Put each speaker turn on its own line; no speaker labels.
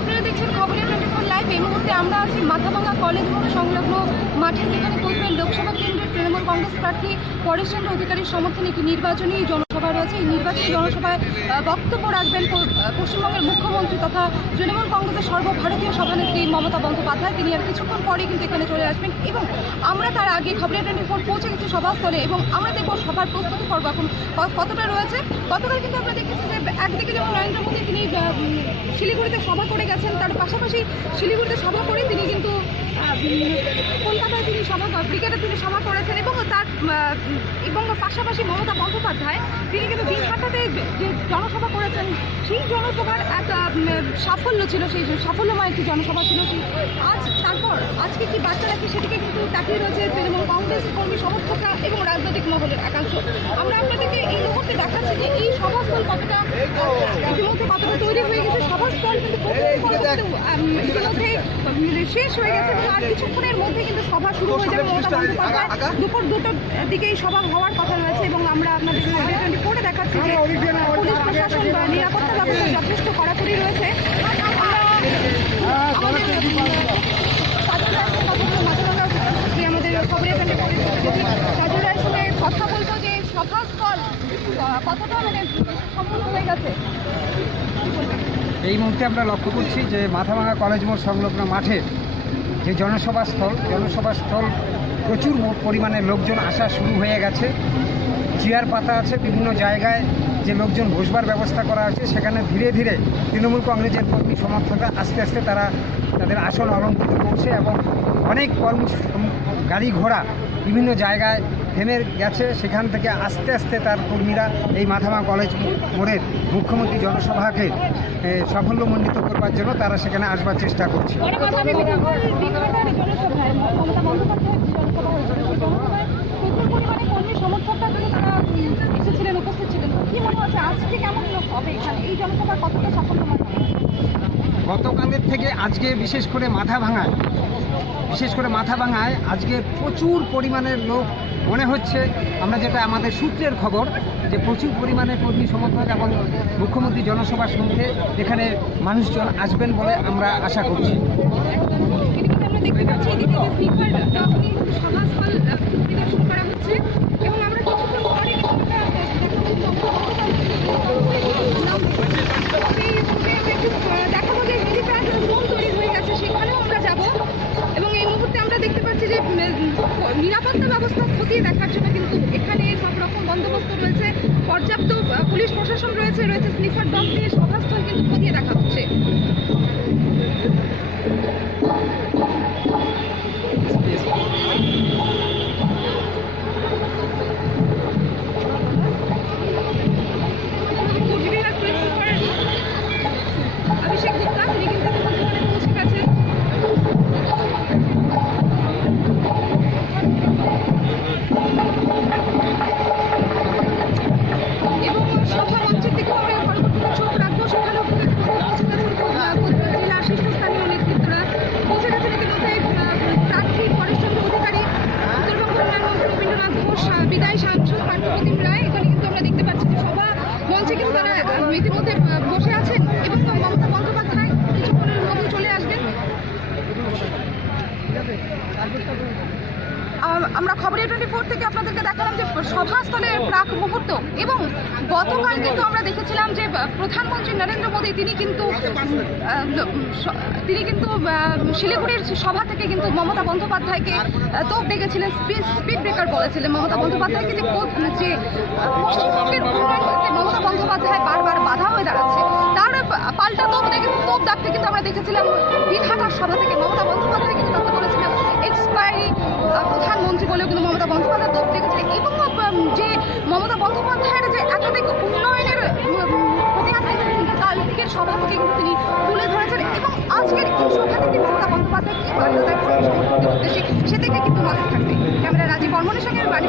আপনারা দেখছেন খবরের টোয়েন্টি ফোর লাইভ। এই মুহূর্তে আমরা আছি মাথাভাঙা কলেজ মোড় সংলগ্ন মাঠে যেখানে কোচবিহার লোকসভা কেন্দ্রের তৃণমূল কংগ্রেস প্রার্থী পরেশচন্দ্র অধিকারীর সমর্থনে একটি নির্বাচনী জনসভা রয়েছে। এই নির্বাচনী জনসভায় বক্তব্য রাখবেন পশ্চিমবঙ্গের মুখ্যমন্ত্রী তথা তৃণমূল কংগ্রেসের সর্বভারতীয় সভানেত্রী মমতা বন্দ্যোপাধ্যায়। তিনি আর কিছুক্ষণ পরে কিন্তু এখানে চলে আসবেন এবং আমরা তার আগে খবরের টোয়েন্টি ফোর পৌঁছে গেছি সভাস্থলে এবং আমরা দেখব সভার প্রস্তুতি পর্ব এখন কতটা রয়েছে। গতকাল কিন্তু আমরা দেখেছি যে একদিকে যেমন নরেন্দ্র মোদী তিনি শিলিগুড়িতে সভা করে গেছেন, তার পাশাপাশি শিলিগুড়িতে সভা করে তিনি কিন্তু কলকাতায় তিনি সভা ব্রিগেডে তিনি সভা করেছেন এবং তার এবং পাশাপাশি মমতা বন্দ্যোপাধ্যায়, তিনি কিন্তু দিনহাটাতে যে জনসভা করেছেন, সেই জনসভার এক সাফল্য ছিল, সেই সাফল্যময় একটি জনসভা ছিল। আজ তারপর, আজকে কি বার্তা রাখি সেদিকে কিন্তু তাকিয়ে রয়েছে তৃণমূল কংগ্রেস কর্মী সমর্থকরা রাজনৈতিক মহলের একাংশ আমরা আপনাদেরকে এই মুহূর্তে দেখাচ্ছি যে এই সভাস্থল কতটা ইতিমধ্যে কতটা তৈরি হয়ে গেছে। সভাস্থল ইতিমধ্যে শেষ হয়ে গেছে এবং আর কিছুক্ষণের মধ্যে কিন্তু সভা শুরু হয়ে যাবে মমতা বন্দ্যোপাধ্যায়। দুপুর দুটোর দিকে এই সভা হওয়ার কথা রয়েছে এবং আমরা আপনাদের টোয়েন্টি ফোরে দেখাচ্ছি যে পুলিশ প্রশাসন বা নিরাপত্তা ব্যবস্থা যথেষ্ট কড়াকড়ি রয়েছে। আমরা আমাদের কাজল রায়ের সঙ্গে কথা বলব, মাথাভাঙা যে আমাদের খবরের এখানে কাজল রায়ের সঙ্গে কথা বলব যে সভাস্থল আহ, কতটা মানে
এই মুহূর্তে আমরা লক্ষ্য করছি যে মাথাভাঙা কলেজ মোড় সংলগ্ন মাঠে যে জনসভাস্থল জনসভাস্থল প্রচুর পরিমাণে লোকজন আসা শুরু হয়ে গেছে। চেয়ার পাতা আছে বিভিন্ন জায়গায় যে লোকজন বসবার ব্যবস্থা করা আছে। সেখানে ধীরে ধীরে তৃণমূল কংগ্রেসের কর্মী সমর্থকরা আস্তে আস্তে তারা তাদের আসন অলঙ্কৃত করছে এবং অনেক কর্মী গাড়ি ঘোড়া বিভিন্ন জায়গায় থেমে গেছে। সেখান থেকে আস্তে আস্তে তার কর্মীরা এই মাথামা কলেজ মোড়ের মুখ্যমন্ত্রী জনসভাকে সাফল্যমণ্ডিত করবার জন্য তারা সেখানে আসবার চেষ্টা করছে। গতকালের থেকে আজকে বিশেষ করে মাথা ভাঙায়, বিশেষ করে মাথা ভাঙায় আজকে প্রচুর পরিমাণের লোক মনে হচ্ছে আমরা যেটা আমাদের সূত্রের খবর, যে প্রচুর পরিমাণে কর্মী সমর্থক এবং মুখ্যমন্ত্রী জনসভা শুনতে এখানে মানুষজন আসবেন বলে আমরা আশা করছি।
দেখতে পাচ্ছি করা স্লিপার ডগ নিয়ে কিন্তু সভাস্থল আহ, পরিদর্শন করা হচ্ছে এবং আমরা কিছুক্ষণ পরে কিন্তু আমরা দেখাবো যে হেলিপ্যাড জোন তৈরি হয়ে গেছে সেখানেও আমরা যাব এবং এই মুহূর্তে আমরা দেখতে পাচ্ছি যে উম, নিরাপত্তা ব্যবস্থা খতিয়ে দেখার জন্য কিন্তু এখানে সব রকম বন্দোবস্ত রয়েছে পর্যাপ্ত পুলিশ প্রশাসন রয়েছে রয়েছে স্নিফার ডগ দিয়ে সভাস্থল কিন্তু পার্থপ্রতিম রায়, এখানে কিন্তু আমরা দেখতে পাচ্ছি যে সভা মঞ্চে কিন্তু তারা ইতিমধ্যে বসে আছেন এবং বন্দ্যোপাধ্যায় কিছুক্ষণের মধ্যে চলে আসবেন। আমরা খবরের টোয়েন্টি ফোর থেকে আপনাদেরকে দেখালাম যে সভাস্থলের প্রাক মুহূর্ত এবং গতকাল কিন্তু আমরা দেখেছিলাম যে প্রধানমন্ত্রী নরেন্দ্র মোদী তিনি কিন্তু তিনি কিন্তু শিলিগুড়ির সভা থেকে কিন্তু মমতা বন্দ্যোপাধ্যায়কে তোপ ডেকেছিলেন স্পিড ব্রেকার বলেছিলেন মমতা বন্দ্যোপাধ্যায়কে যে যে পশ্চিমবঙ্গের মমতা বন্দ্যোপাধ্যায় বারবার বাধা হয়ে দাঁড়াচ্ছে, তার পাল্টা তোপ দেখে, তোপ ডাকতে কিন্তু আমরা দেখেছিলাম দিনহাটার সভা থেকে মমতা বন্দ্যোপাধ্যায় কিন্তু তাকে বলেছিলেন এক্সপায়ারি প্রধানমন্ত্রী বলে কিন্তু মমতা বন্দ্যোপাধ্যায় তোপ দেখেছিলেন এবং যে মমতা বন্দ্যোপাধ্যায়ের যে একাধিক উন্নয়নের কালকের সভা থেকে কিন্তু তিনি তুলে ধরেছেন। এবং আজকের এই সভা থেকে মমতা বন্দ্যোপাধ্যায় কি বার্তা দেয় সেদিকে কিন্তু নজর থাকবে। ক্যামেরা রাজীব বর্মনের সঙ্গে বাড়ি